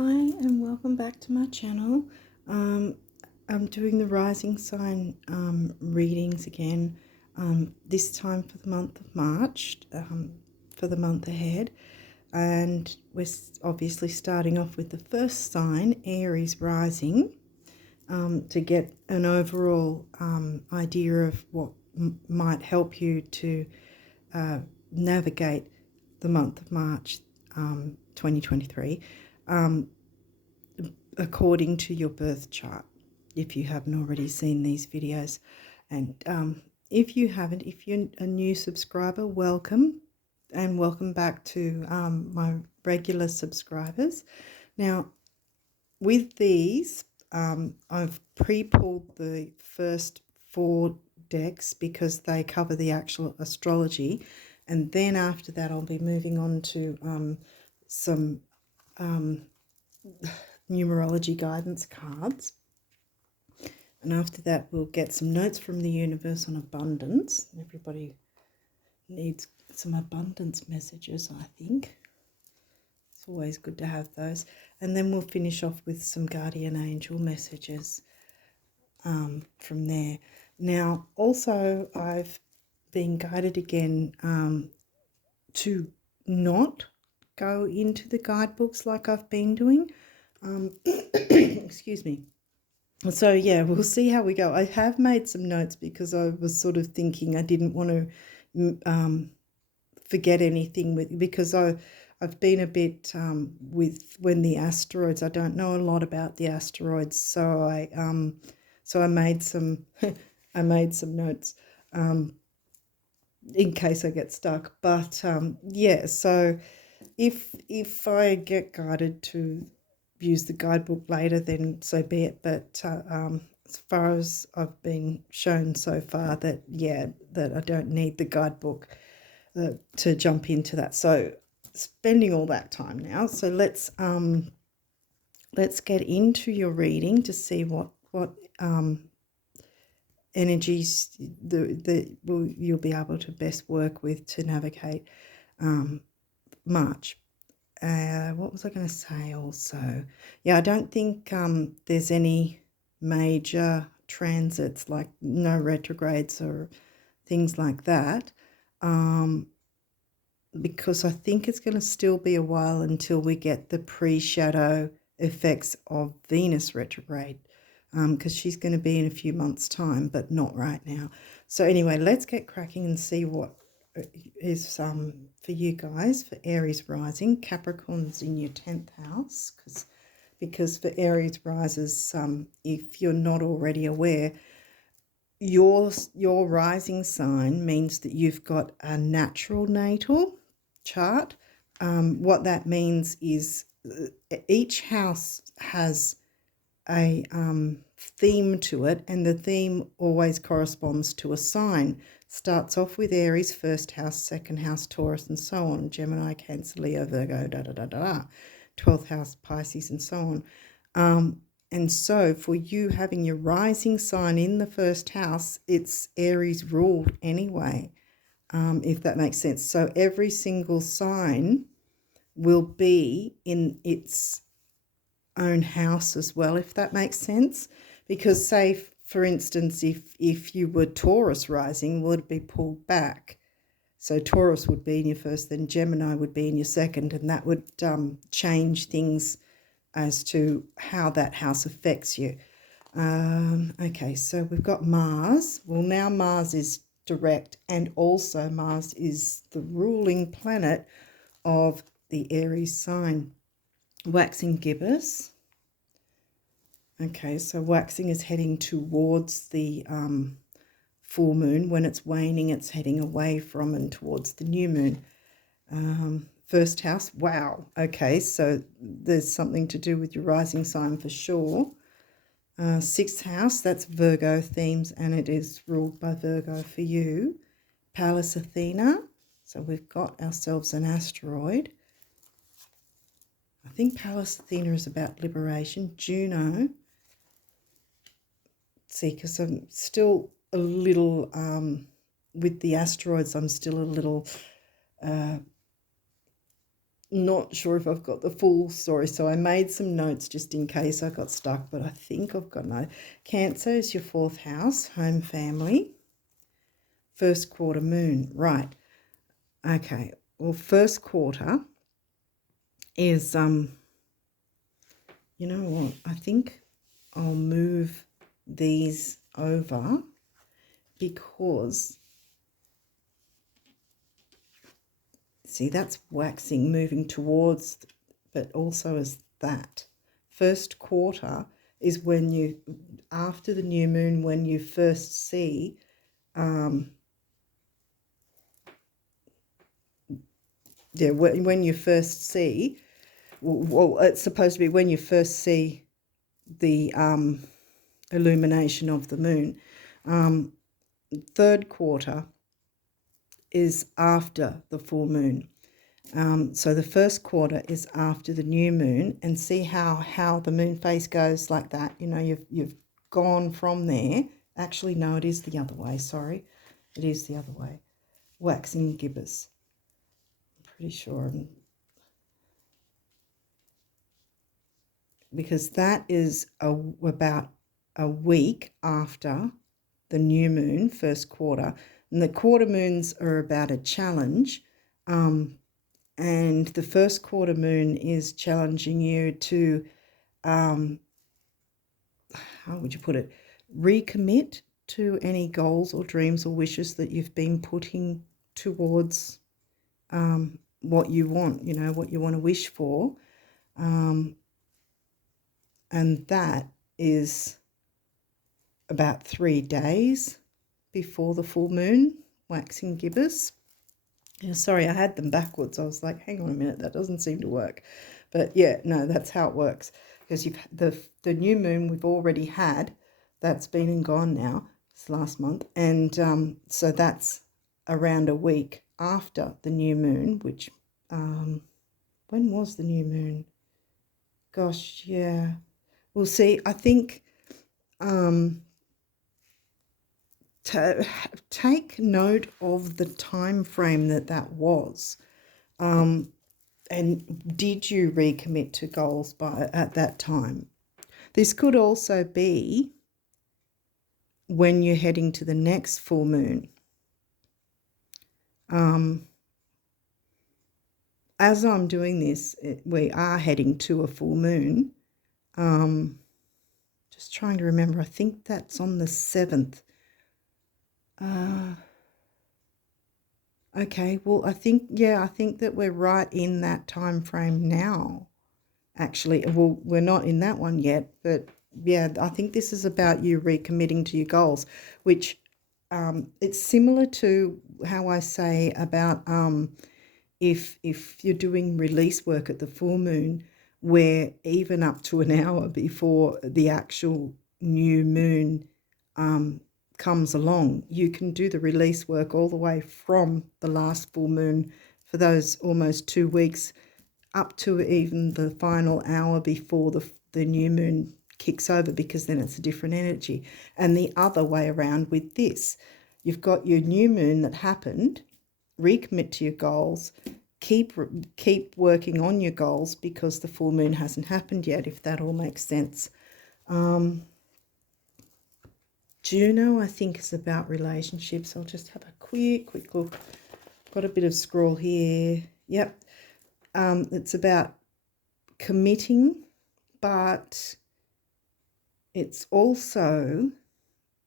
Hi and welcome back to my channel. I'm doing the rising sign readings again, this time for the month of March, for the month ahead. And we're obviously starting off with the first sign, Aries rising, to get an overall idea of what might help you to navigate the month of March 2023. According to your birth chart, if you haven't already seen these videos. And if you haven't, if you're a new subscriber, welcome, and welcome back to my regular subscribers. Now, with these, I've pre-pulled the first 4 decks because they cover the actual astrology, and then after that I'll be moving on to some numerology guidance cards, and after that we'll get some notes from the universe on abundance. Everybody needs some abundance messages, I think. It's always good to have those. And then we'll finish off with some guardian angel messages from there. Now also I've been guided again to not go into the guidebooks like I've been doing. Excuse me. So yeah, we'll see how we go. I have made some notes because I was sort of thinking I didn't want to forget anything because I've been a bit with when the asteroids. I don't know a lot about the asteroids, so I made some I made some notes in case I get stuck. But yeah, so if I get guided to use the guidebook later, then so be it. But as far as I've been shown so far, that that I don't need the guidebook to jump into that. So spending all that time now. So let's get into your reading to see what energies you'll be able to best work with to navigate March. What was I going to say also? Yeah, I don't think there's any major transits, like no retrogrades or things like that, because I think it's going to still be a while until we get the pre-shadow effects of Venus retrograde, because she's going to be in a few months' time, but not right now. So anyway, let's get cracking and see what is for you guys for Aries rising. Capricorn's in your 10th house, because for Aries risers, if you're not already aware, your rising sign means that you've got a natural natal chart. What that means is each house has a theme to it, and the theme always corresponds to a sign. Starts off with Aries, first house, second house, Taurus, and so on. Gemini, Cancer, Leo, Virgo, 12th house, Pisces, and so on. And so for you having your rising sign in the first house, it's Aries ruled anyway, if that makes sense. So every single sign will be in its own house as well, if that makes sense. Because say, for instance, if you were Taurus rising, would be pulled back. So Taurus would be in your first, then Gemini would be in your second, and that would change things as to how that house affects you. Okay, so we've got Mars. Well, now Mars is direct, and also Mars is the ruling planet of the Aries sign. Waxing gibbous. Okay, so waxing is heading towards the full moon. When it's waning, it's heading away from and towards the new moon. First house, wow. Okay, so there's something to do with your rising sign for sure. Sixth house, that's Virgo themes, and it is ruled by Virgo for you. Pallas Athena, so we've got ourselves an asteroid. I think Pallas Athena is about liberation. Juno. See, because I'm still a little, with the asteroids, I'm still a little Not sure if I've got the full story, so I made some notes just in case I got stuck, but I think I've got no. Cancer is your 4th house, home, family. First quarter moon, right. Okay, well, first quarter is, you know what, I think I'll move these over because, see, that's waxing, moving towards, but also as that. First quarter is when you, after the new moon, when you first see, when you first see, well, it's supposed to be when you first see the illumination of the moon. Third quarter is after the full moon. So the first quarter is after the new moon, and see how the moon phase goes like that. You know, you've gone from there. Actually, no, it is the other way. Sorry, it is the other way. Waxing gibbous. I'm pretty sure, because that is about a week after the new moon, first quarter, and the quarter moons are about a challenge. And the first quarter moon is challenging you to, how would you put it, recommit to any goals or dreams or wishes that you've been putting towards what you want, you know, what you want to wish for. And that is about 3 days before the full moon, waxing gibbous. Yeah, sorry, I had them backwards. I was like, hang on a minute, that doesn't seem to work. But yeah, no, that's how it works. Because you've the new moon we've already had, that's been and gone now. It's last month. And so that's around a week after the new moon, which, when was the new moon? Gosh, yeah. We'll see. I think take note of the time frame that was. And did you recommit to goals at that time? This could also be when you're heading to the next full moon. As I'm doing this, we are heading to a full moon. Just trying to remember, I think that's on the 7th. Okay, well, I think that we're right in that time frame now. Actually, well, we're not in that one yet, but yeah, I think this is about you recommitting to your goals, which it's similar to how I say about if you're doing release work at the full moon, where even up to an hour before the actual new moon comes along, you can do the release work all the way from the last full moon for those almost 2 weeks up to even the final hour before the new moon kicks over, because then it's a different energy. And the other way around with this, you've got your new moon that happened, recommit to your goals, keep working on your goals because the full moon hasn't happened yet, if that all makes sense. Juno, I think, is about relationships. I'll just have a quick look. Got a bit of scroll here. Yep. It's about committing, but it's also,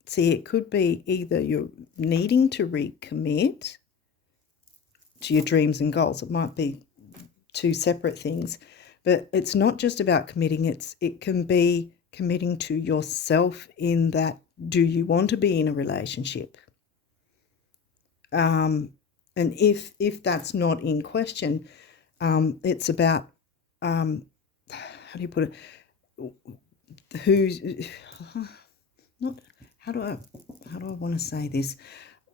see, it could be either you're needing to recommit to your dreams and goals. It might be 2 separate things, but it's not just about committing. It can be committing to yourself in that, do you want to be in a relationship? And if that's not in question, it's about, how do you put it? Who's not? How do I want to say this?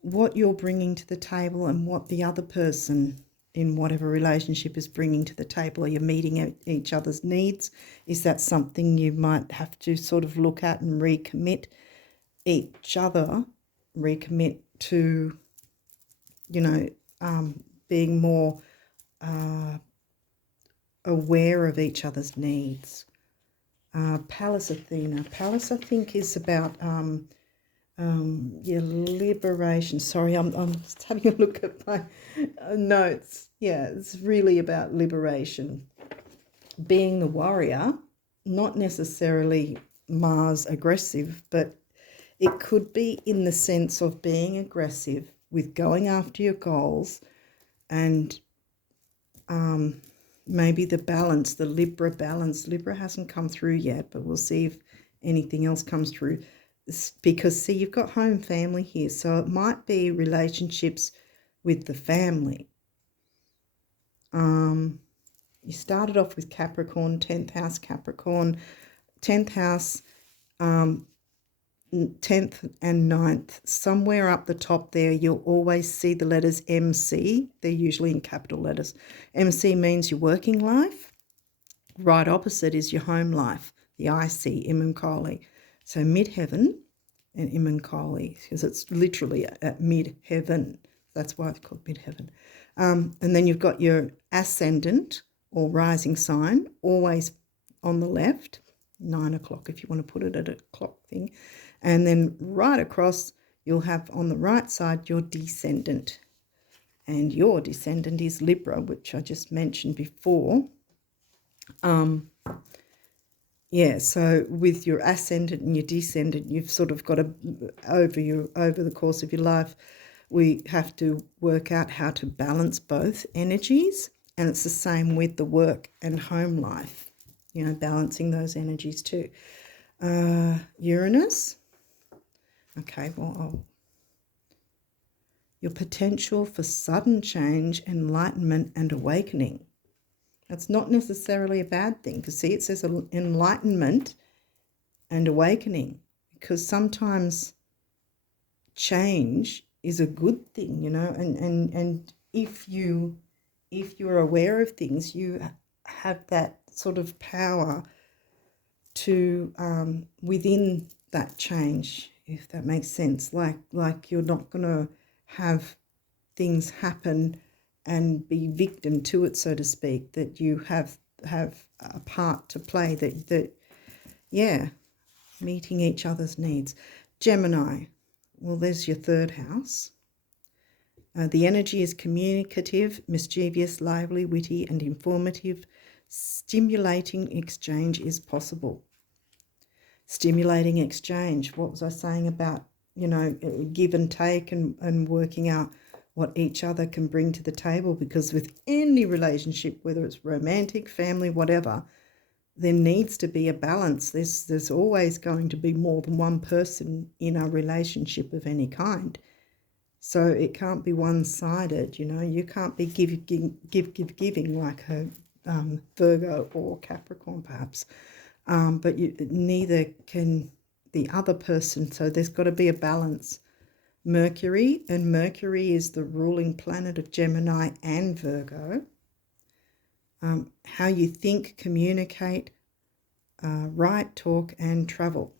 What you're bringing to the table and what the other person in whatever relationship is bringing to the table. Are you meeting each other's needs? Is that something you might have to sort of look at and recommit each other, recommit to, you know, being more aware of each other's needs. Pallas Athena. Pallas, I think, is about your liberation. Sorry, I'm just having a look at my notes. Yeah, it's really about liberation. Being the warrior, not necessarily Mars aggressive, but it could be in the sense of being aggressive with going after your goals and maybe the balance, the Libra balance. Libra hasn't come through yet, but we'll see if anything else comes through. Because, see, you've got home family here, so it might be relationships with the family. You started off with Capricorn, 10th house Capricorn, 10th house, 10th and 9th. Somewhere up the top there, you'll always see the letters MC. They're usually in capital letters. MC means your working life. Right opposite is your home life, the IC, Immancoli. So midheaven and Immancoli, because it's literally at midheaven. That's why it's called midheaven. And then you've got your ascendant or rising sign, always on the left, 9 o'clock if you want to put it at a clock thing. And then right across, you'll have on the right side your descendant. And your descendant is Libra, which I just mentioned before. Yeah, so with your ascendant and your descendant, you've sort of got to, over the course of your life, we have to work out how to balance both energies. And it's the same with the work and home life, you know, balancing those energies too. Uranus. Okay, well, your potential for sudden change, enlightenment and awakening. That's not necessarily a bad thing, because see, it says enlightenment and awakening, because sometimes change is a good thing, you know, and if you're aware of things, you have that sort of power to within that change, if that makes sense. Like you're not going to have things happen and be victim to it, so to speak, that you have a part to play, that yeah, meeting each other's needs. Gemini, well, there's your third house. The energy is communicative, mischievous, lively, witty and informative. Stimulating exchange is possible. Stimulating exchange, what was I saying about, you know, give and take and working out what each other can bring to the table, because with any relationship, whether it's romantic, family, whatever, there needs to be a balance. There's always going to be more than one person in a relationship of any kind. So it can't be one-sided, you know. You can't be giving like a Virgo or Capricorn perhaps, but neither can the other person. So there's got to be a balance. Mercury, and Mercury is the ruling planet of Gemini and Virgo. How you think, communicate, write, talk and travel.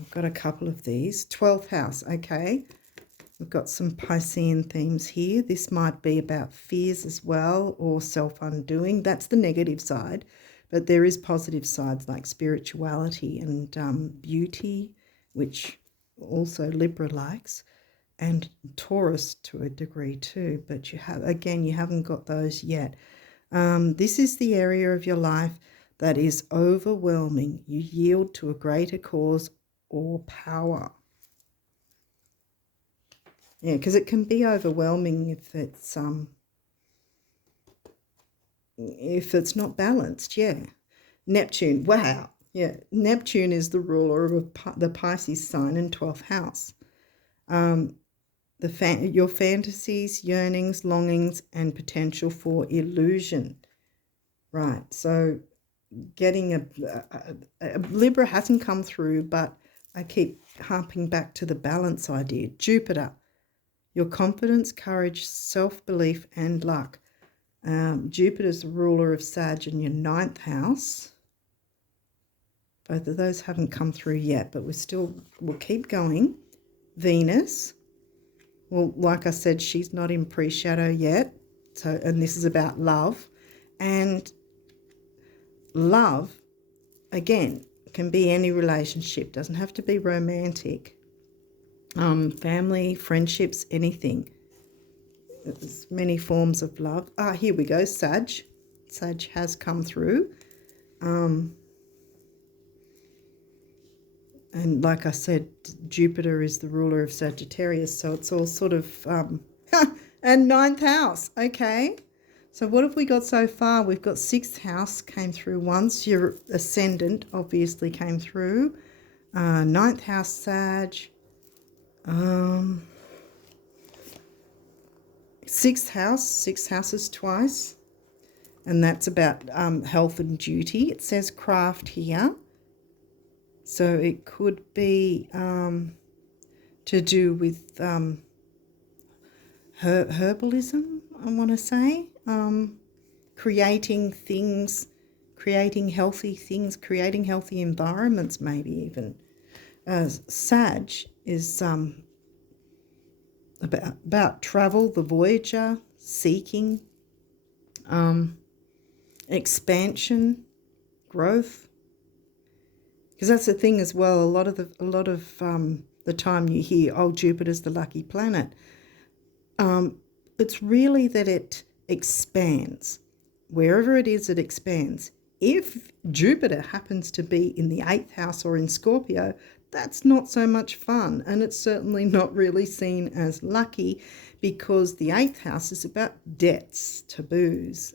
I've got a couple of these. 12th house, okay. We've got some Piscean themes here. This might be about fears as well, or self-undoing. That's the negative side, but there is positive sides like spirituality and beauty, which also Libra likes, and Taurus to a degree too, but you haven't got those yet. This is the area of your life that is overwhelming. You yield to a greater cause or power. Yeah, because it can be overwhelming if it's not balanced. Yeah. Neptune, wow. Yeah, Neptune is the ruler of the Pisces sign in 12th house. Your fantasies, yearnings, longings, and potential for illusion. Right, so getting a Libra hasn't come through, but I keep harping back to the balance idea. Jupiter, your confidence, courage, self-belief, and luck. Jupiter's the ruler of Sag in your 9th house. Both of those haven't come through yet, but we'll keep going. Venus, well, like I said, she's not in pre-shadow yet. So, and this is about love. And love, again, can be any relationship. Doesn't have to be romantic. Family, friendships, anything. There's many forms of love. Here we go, Sag. Sag has come through. And like I said, Jupiter is the ruler of Sagittarius, so it's all sort of... and ninth house, okay. So what have we got so far? We've got sixth house came through once. Your ascendant obviously came through. Ninth house, Sag. Sixth house is twice. And that's about health and duty. It says craft here. So it could be to do with herbalism, I want to say. Creating things, creating healthy things, creating healthy environments, maybe even. Sag is about travel, the voyager, seeking, expansion, growth. Because that's the thing as well. A lot of the time you hear, "Oh, Jupiter's the lucky planet." It's really that it expands. Wherever it is, it expands. If Jupiter happens to be in the 8th house or in Scorpio, that's not so much fun, and it's certainly not really seen as lucky, because the 8th house is about debts, taboos,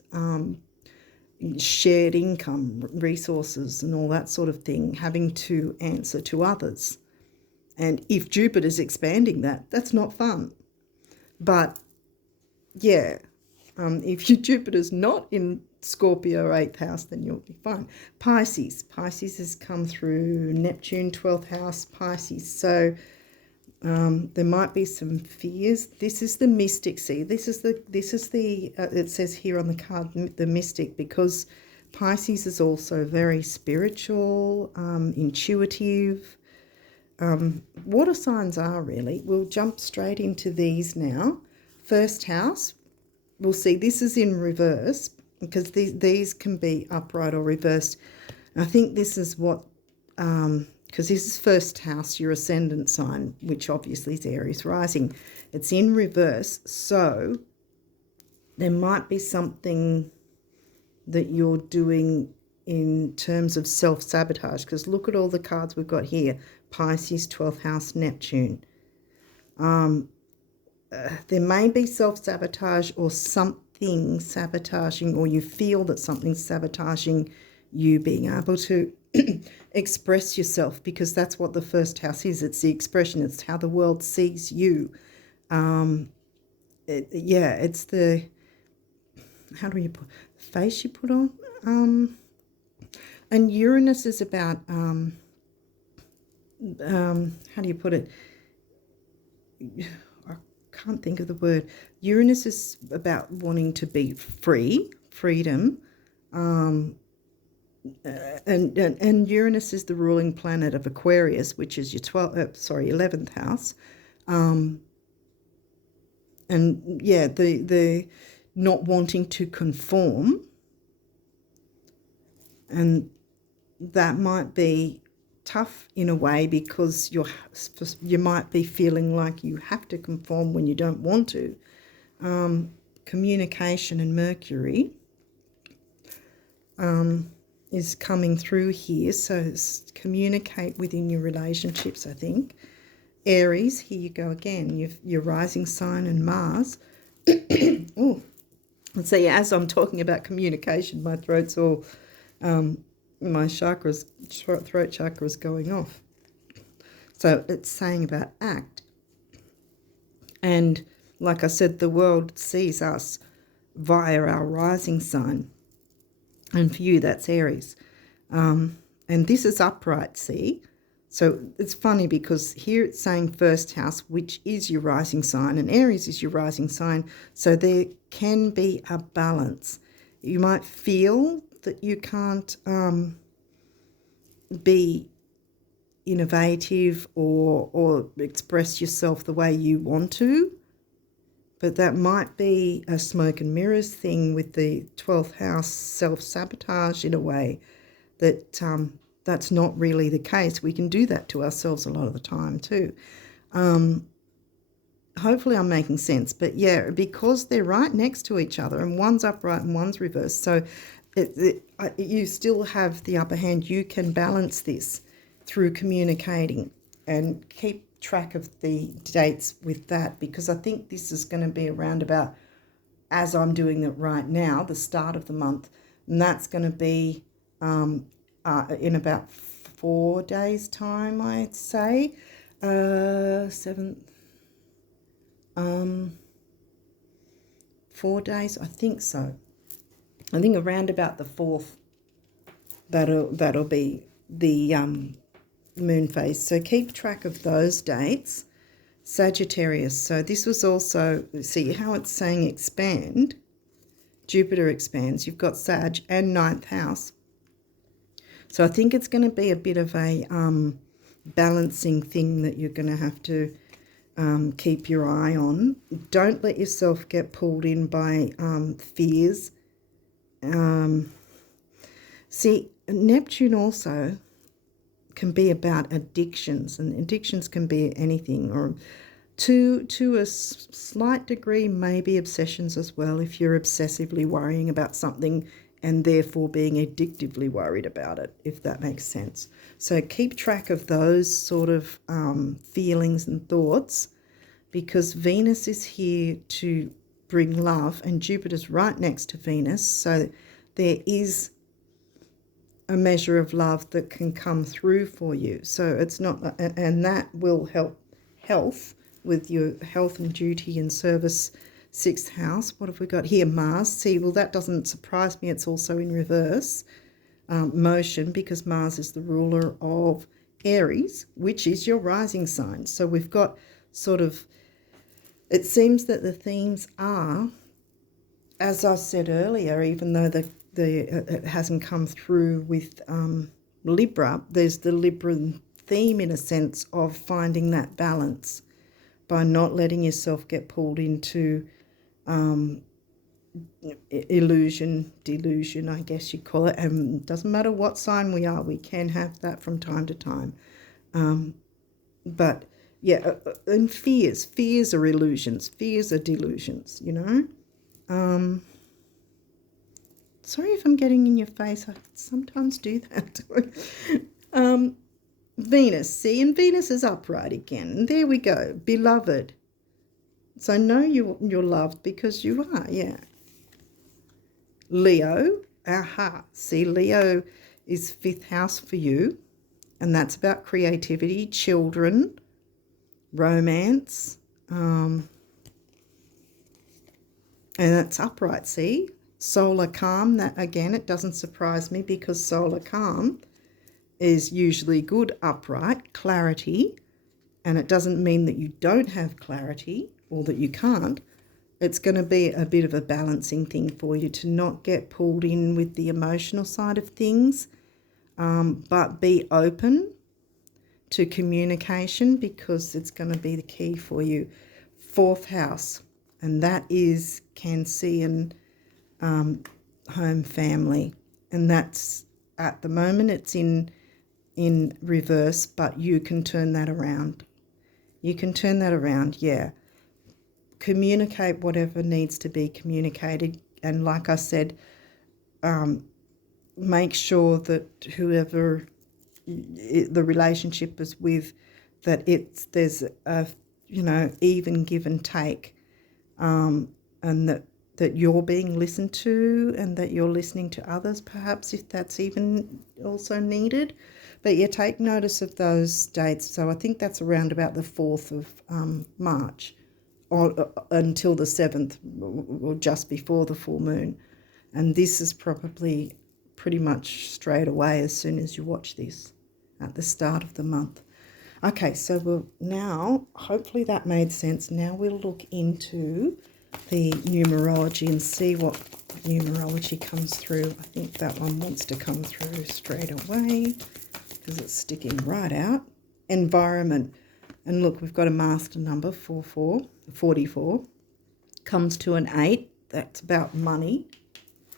shared income, resources, and all that sort of thing, having to answer to others. And if Jupiter's expanding that, that's not fun. But yeah, if your Jupiter's not in Scorpio 8th house, then you'll be fine. Pisces has come through. Neptune 12th house, Pisces. So there might be some fears. This is the mystic. See, this is the it says here on the card, the mystic, because Pisces is also very spiritual, intuitive. Water signs are really. We'll jump straight into these now. First house, we'll see this is in reverse, because these can be upright or reversed. And I think this is what, because this is first house, your ascendant sign, which obviously is Aries rising. It's in reverse, so there might be something that you're doing in terms of self-sabotage, because look at all the cards we've got here. Pisces, 12th house, Neptune. There may be self-sabotage or something sabotaging, or you feel that something's sabotaging you being able to express yourself, because that's what the first house is. It's the expression. It's how the world sees you. It's the, how do you put, face you put on? And Uranus is about, how do you put it? Can't think of the word. Uranus is about wanting to be free, freedom, and Uranus is the ruling planet of Aquarius, which is your 11th house, and yeah, the not wanting to conform, and that might be tough in a way, because you might be feeling like you have to conform when you don't want to. Communication and Mercury is coming through here, so communicate within your relationships, I think. Aries, here you go again, your rising sign and Mars. Oh, and see, as I'm talking about communication, my throat's all my throat chakra is going off. So it's saying about act. And like I said, the world sees us via our rising sign. And for you, that's Aries. And this is upright, see? So it's funny, because here it's saying first house, which is your rising sign, and Aries is your rising sign. So there can be a balance. You might feel that you can't be innovative or express yourself the way you want to, But that might be a smoke and mirrors thing with the 12th house self-sabotage in a way that that's not really the case. We can do that to ourselves a lot of the time too. Hopefully I'm making sense. But yeah, because they're right next to each other and one's upright and one's reversed, so you still have the upper hand. You can balance this through communicating and keep track of the dates with that, because I think this is going to be around about, as I'm doing it right now, the start of the month, and that's going to be in about 4 days' time, I'd say. 7th, 4 days, I think so. I think around about the 4th, that'll be the moon phase. So keep track of those dates. Sagittarius. So this was also, see how it's saying expand. Jupiter expands. You've got Sag and 9th house. So I think it's going to be a bit of a balancing thing that you're going to have to keep your eye on. Don't let yourself get pulled in by fears. See, Neptune also can be about addictions, and addictions can be anything, or to a slight degree maybe obsessions as well, if you're obsessively worrying about something and therefore being addictively worried about it, if that makes sense. So keep track of those sort of feelings and thoughts, because Venus is here to bring love and Jupiter's right next to Venus, so there is a measure of love that can come through for you. So it's not, and that will help health with your health and duty and service. 6th house. What have we got here? Mars. See, well, that doesn't surprise me. It's also in reverse motion, because Mars is the ruler of Aries, which is your rising sign. So we've got sort of, it seems that the themes are, as I said earlier, even though it hasn't come through with Libra, there's the Libra theme in a sense of finding that balance by not letting yourself get pulled into illusion, delusion, I guess you call it. And it doesn't matter what sign we are, we can have that from time to time. But yeah, and fears are illusions, fears are delusions, you know. Sorry if I'm getting in your face. I sometimes do that. Venus, see, and Venus is upright again. And there we go, beloved. So know you're loved because you are, yeah. Leo, aha. See, Leo is 5th house for you, and that's about creativity, children, romance, and that's upright, see? Solar calm, that again, it doesn't surprise me, because solar calm is usually good upright, clarity, and it doesn't mean that you don't have clarity or that you can't. It's going to be a bit of a balancing thing for you to not get pulled in with the emotional side of things, but be open to communication, because it's going to be the key for you. 4th house, and that is Cancerian home, family, and that's, at the moment, it's in reverse, but you can turn that around. You can turn that around, yeah. Communicate whatever needs to be communicated, and like I said, make sure that whoever the relationship is with, that there's a even give and take, and that you're being listened to, and that you're listening to others, perhaps, if that's even also needed. But yeah, take notice of those dates. So I think that's around about the 4th of March, or until the 7th, or just before the full moon. And this is probably pretty much straight away as soon as you watch this, at the start of the month. Okay, so we'll now, hopefully that made sense. Now we'll look into the numerology and see what numerology comes through. I think that one wants to come through straight away because it's sticking right out. Environment. And look, we've got a master number, 44. comes to an 8. That's about money,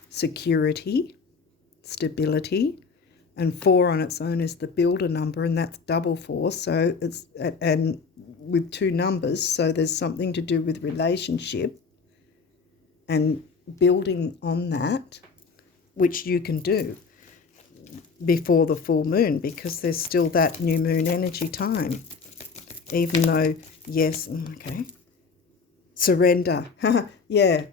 security, stability. And 4 on its own is the builder number, and that's double 4. So it's, and with 2 numbers, so there's something to do with relationship and building on that, which you can do before the full moon, because there's still that new moon energy time. Even though, yes, okay, surrender. Yeah,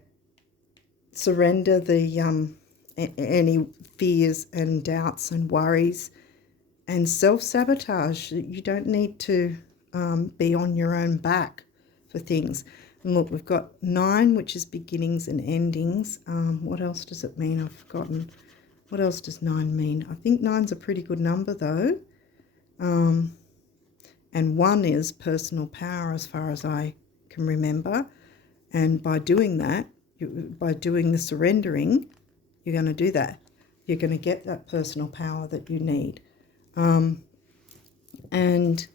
surrender the any fears and doubts and worries and self-sabotage. You don't need to be on your own back for things. And look, we've got 9, which is beginnings and endings. What else does it mean? I've forgotten. What else does 9 mean? I think 9's a pretty good number though. And 1 is personal power as far as I can remember. And by doing that, by doing the surrendering, you're going to do that. You're going to get that personal power that you need. And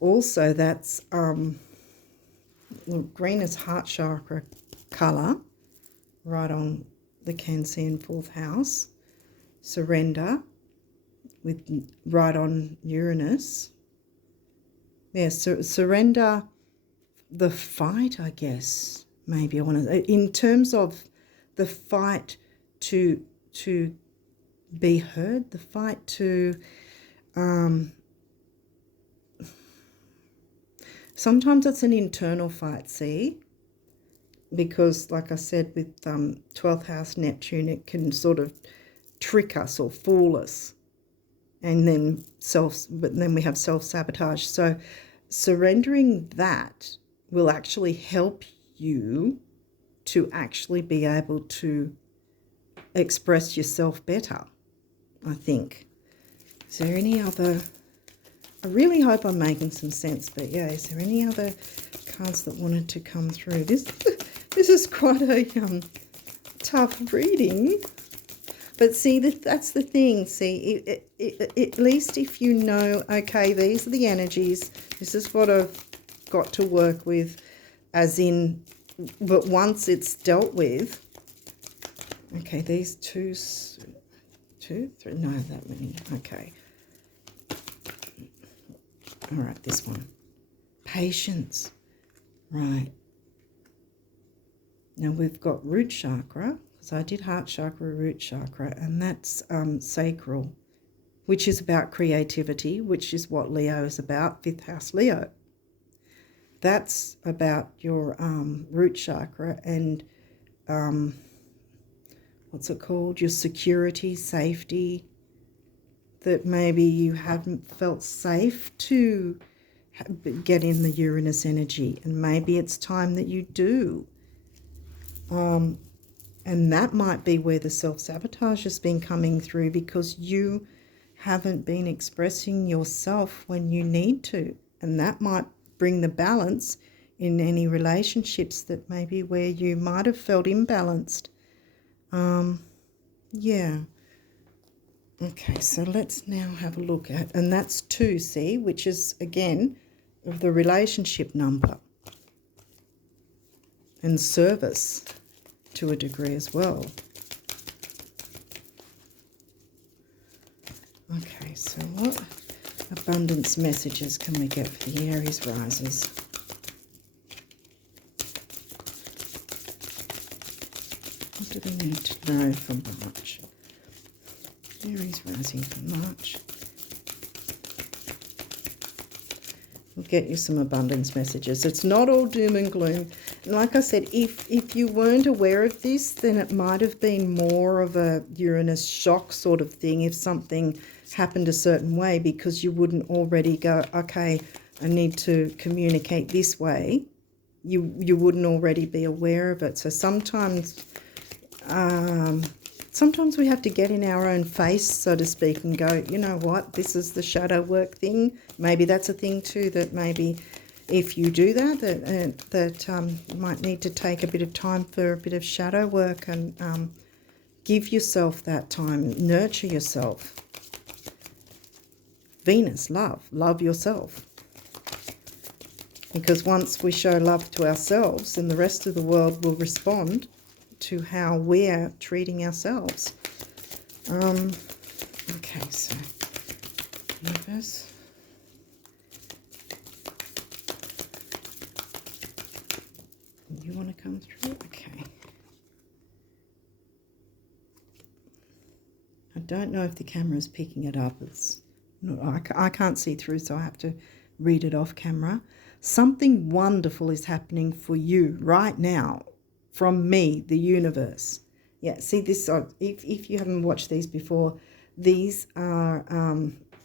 also that's, green is heart chakra colour, right on the Cancerian 4th house. Surrender, with right on Uranus. Yeah, surrender the fight, I guess. Maybe I want to, in terms of the fight to be heard, the fight to, sometimes it's an internal fight, see, because like I said, with 12th house Neptune, it can sort of trick us or fool us, and then but then we have self-sabotage. So surrendering that will actually help you to actually be able to express yourself better, I think. Is there any other, I really hope I'm making some sense, but yeah, is there any other cards that wanted to come through? This is quite a tough reading. But see, that's the thing. See, at least if you know, okay, these are the energies, this is what I've got to work with, as in, but once it's dealt with, okay, these 2, 3, no, that many, okay. All right, this one. Patience. Right. Now we've got root chakra, because I did heart chakra, root chakra, and that's sacral, which is about creativity, which is what Leo is about, 5th house Leo. That's about your root chakra and what's it called? Your security, safety, that maybe you haven't felt safe to get in the Uranus energy, and maybe it's time that you do. And that might be where the self-sabotage has been coming through, because you haven't been expressing yourself when you need to. And that might bring the balance in any relationships that maybe where you might have felt imbalanced. Yeah. Okay, so let's now have a look at, and that's 2, see, which is, again, of the relationship number. And service to a degree as well. Okay, so what abundance messages can we get for the Aries risers? What do they need to know for March? Aries rising for March. We'll get you some abundance messages. It's not all doom and gloom. And like I said, if you weren't aware of this, then it might have been more of a Uranus shock sort of thing if something happened a certain way, because you wouldn't already go, okay, I need to communicate this way. You wouldn't already be aware of it. So sometimes we have to get in our own face, so to speak, and go, you know what, this is the shadow work thing. Maybe that's a thing too, that maybe if you do that, you might need to take a bit of time for a bit of shadow work and give yourself that time, nurture yourself. Venus, love yourself. Because once we show love to ourselves, then the rest of the world will respond to how we're treating ourselves. Okay, so universe. You want to come through? Okay. I don't know if the camera is picking it up. It's not, I can't see through, so I have to read it off camera. Something wonderful is happening for you right now from me, the universe. Yeah, see this, if you haven't watched these before, these are,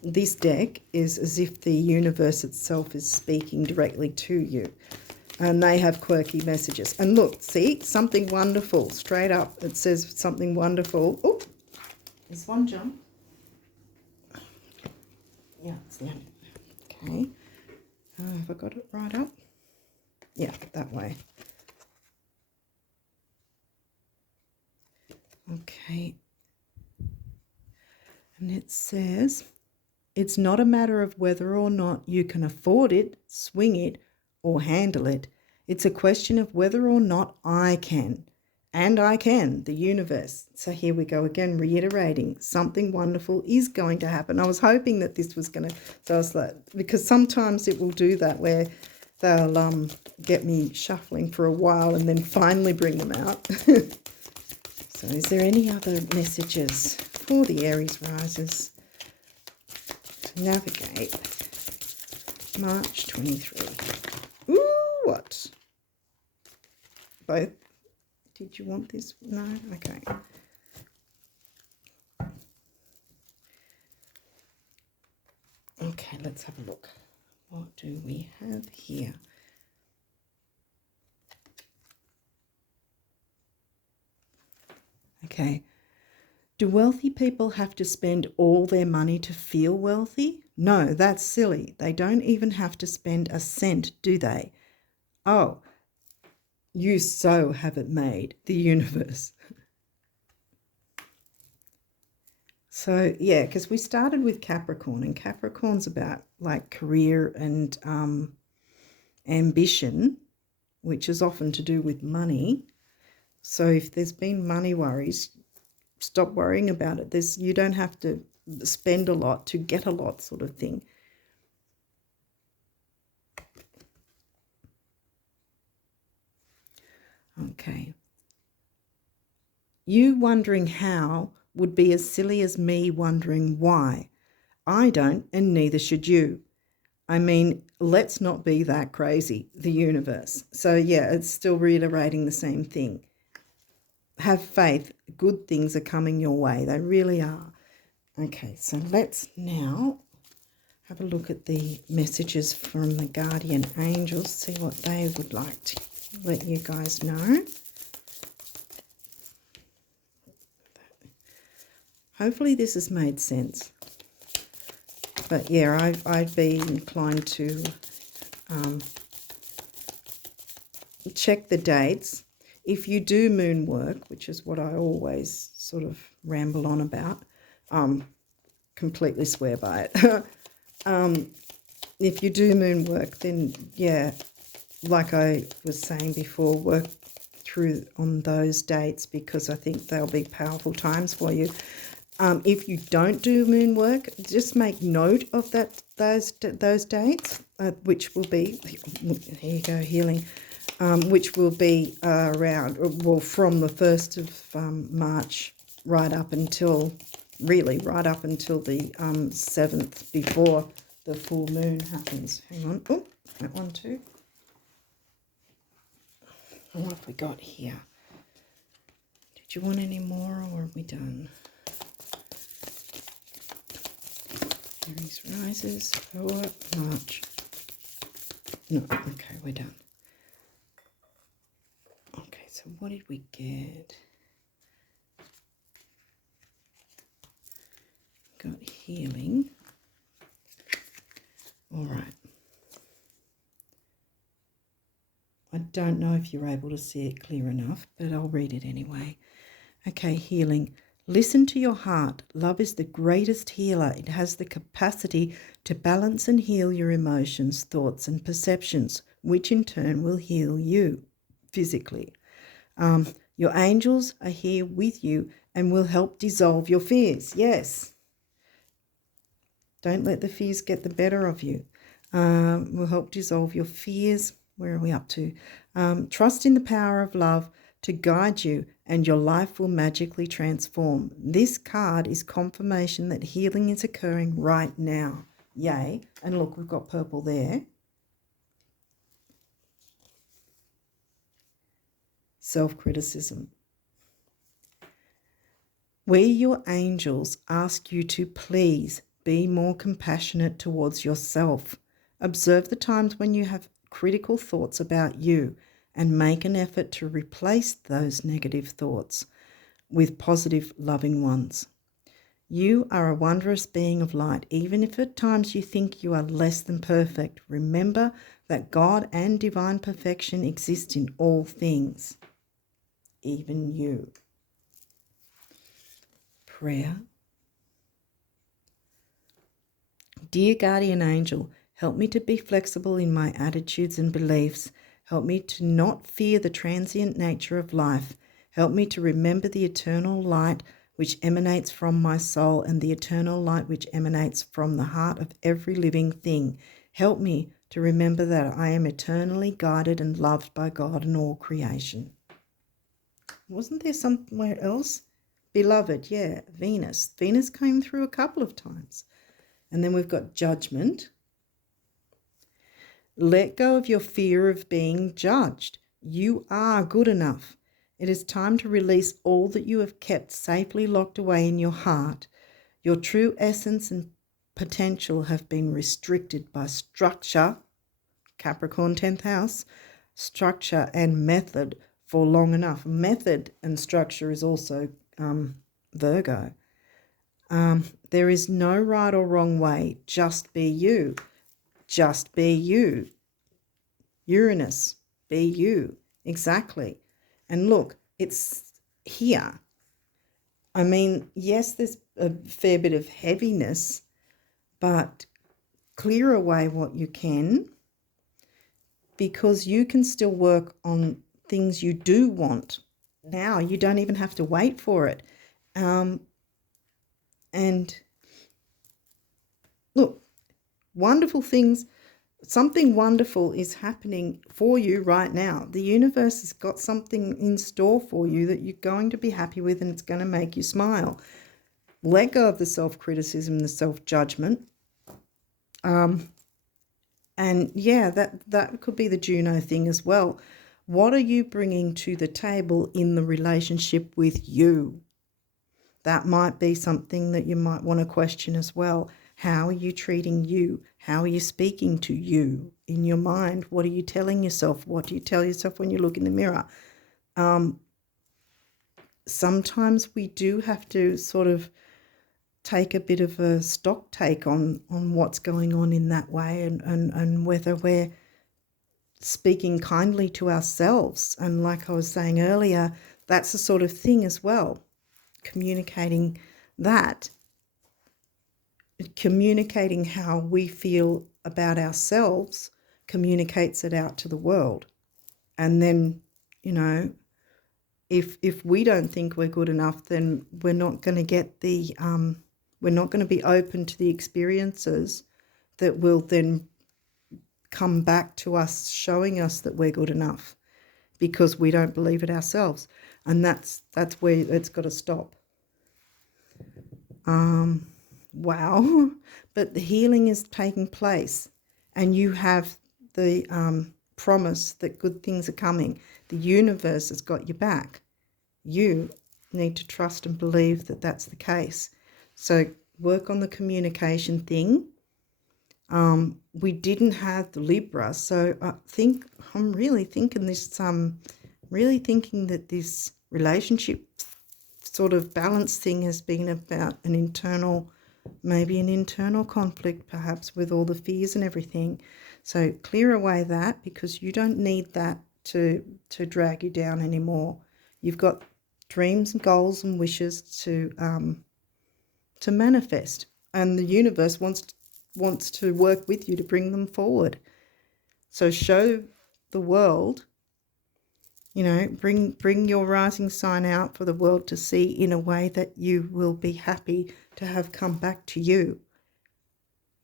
this deck is as if the universe itself is speaking directly to you. And they have quirky messages. And look, see, something wonderful, straight up. It says something wonderful. Oh, there's one jump. Yeah, it's the end. Okay. Have I got it right up? Yeah, that way. Okay. And it says, it's not a matter of whether or not you can afford it, swing it, or handle it. It's a question of whether or not I can. And I can, the universe. So here we go again, reiterating, something wonderful is going to happen. I was hoping that this was going to, so I was like, because sometimes it will do that where they'll get me shuffling for a while and then finally bring them out. So is there any other messages for the Aries risers to navigate March 23? Ooh, what? Both? Did you want this? No? Okay. Okay, let's have a look. What do we have here? Okay. Do wealthy people have to spend all their money to feel wealthy? No, that's silly. They don't even have to spend a cent, do they? Oh, you so have it made, the universe. So, yeah, because we started with Capricorn, and Capricorn's about like career and ambition, which is often to do with money. So if there's been money worries, stop worrying about it. You don't have to spend a lot to get a lot, sort of thing. Okay. You wondering how would be as silly as me wondering why. I don't, and neither should you. I mean, let's not be that crazy, the universe. So, yeah, it's still reiterating the same thing. Have faith. Good things are coming your way. They really are. Okay, so let's now have a look at the messages from the guardian angels, see what they would like to let you guys know. Hopefully this has made sense. But yeah, I'd be inclined to check the dates. If you do moon work, which is what I always sort of ramble on about, completely swear by it. If you do moon work, then yeah, like I was saying before, work through on those dates because I think they'll be powerful times for you. If you don't do moon work, just make note of those dates, which will be, here you go, healing, which will be around, well, from the 1st of March right up until, really, right up until the 7th before the full moon happens. Hang on. Oh, that one too. What have we got here? Did you want any more or are we done? Aries rises for March. No, okay, we're done. Okay, so what did we get? Got healing. All right. I don't know if you're able to see it clear enough, but I'll read it anyway. Okay, healing. Listen to your heart. Love is the greatest healer. It has the capacity to balance and heal your emotions, thoughts, and perceptions. which in turn will heal you physically. Your angels are here with you and will help dissolve your fears. Yes. Don't let the fears get the better of you. Will help dissolve your fears. Where are we up to? Trust in the power of love to guide you, and your life will magically transform. This card is confirmation that healing is occurring right now. Yay. And look, we've got purple there. Self-criticism. We, your angels, ask you to please be more compassionate towards yourself. Observe the times when you have critical thoughts about you and make an effort to replace those negative thoughts with positive, loving ones. You are a wondrous being of light. Even if at times you think you are less than perfect, remember that God and divine perfection exist in all things, even you. Prayer. Dear guardian angel, help me to be flexible in my attitudes and beliefs. Help me to not fear the transient nature of life. Help me to remember the eternal light which emanates from my soul and the eternal light which emanates from the heart of every living thing. Help me to remember that I am eternally guided and loved by God and all creation. Wasn't there somewhere else? Beloved, yeah, Venus. Venus came through a couple of times. And then we've got judgment. Let go of your fear of being judged. You are good enough. It is time to release all that you have kept safely locked away in your heart. Your true essence and potential have been restricted by structure, Capricorn 10th house, structure and method for long enough. Method and structure is also Virgo. There is no right or wrong way. Just be you. Just be you. Uranus, be you. Exactly. And look, it's here. I mean, yes, there's a fair bit of heaviness, but clear away what you can, because you can still work on things you do want now. You don't even have to wait for it. And look, wonderful things, something wonderful is happening for you right now. The universe has got something in store for you that you're going to be happy with, and it's going to make you smile. Let go of the self-criticism, the self-judgment. And yeah, that could be the Juno thing as well. What are you bringing to the table in the relationship with you? That might be something that you might want to question as well. How are you treating you? How are you speaking to you in your mind? What are you telling yourself? What do you tell yourself when you look in the mirror? Sometimes we do have to sort of take a bit of a stock take on what's going on in that way, and whether we're speaking kindly to ourselves. And like I was saying earlier, that's the sort of thing as well. Communicating that, communicating how we feel about ourselves communicates it out to the world. And then, you know, if we don't think we're good enough, then we're not going to get the we're not going to be open to the experiences that will then come back to us showing us that we're good enough, because we don't believe it ourselves. And that's where it's got to stop. Wow. But the healing is taking place, and you have the promise that good things are coming. The universe has got your back. You need to trust and believe that that's the case. So work on the communication thing. We didn't have the Libra, so I'm really thinking that this relationship sort of balance thing has been about maybe an internal conflict, perhaps, with all the fears and everything. So clear away that, because you don't need that to drag you down anymore. You've got dreams and goals and wishes to manifest, and the universe wants to work with you to bring them forward. So show the world. You know, bring your rising sign out for the world to see in a way that you will be happy to have come back to you.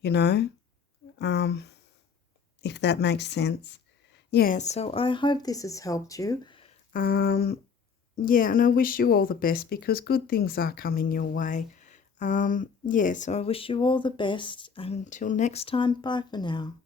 You know, if that makes sense. Yeah, so I hope this has helped you. Yeah, and I wish you all the best because good things are coming your way. Yeah, so I wish you all the best. Until next time, bye for now.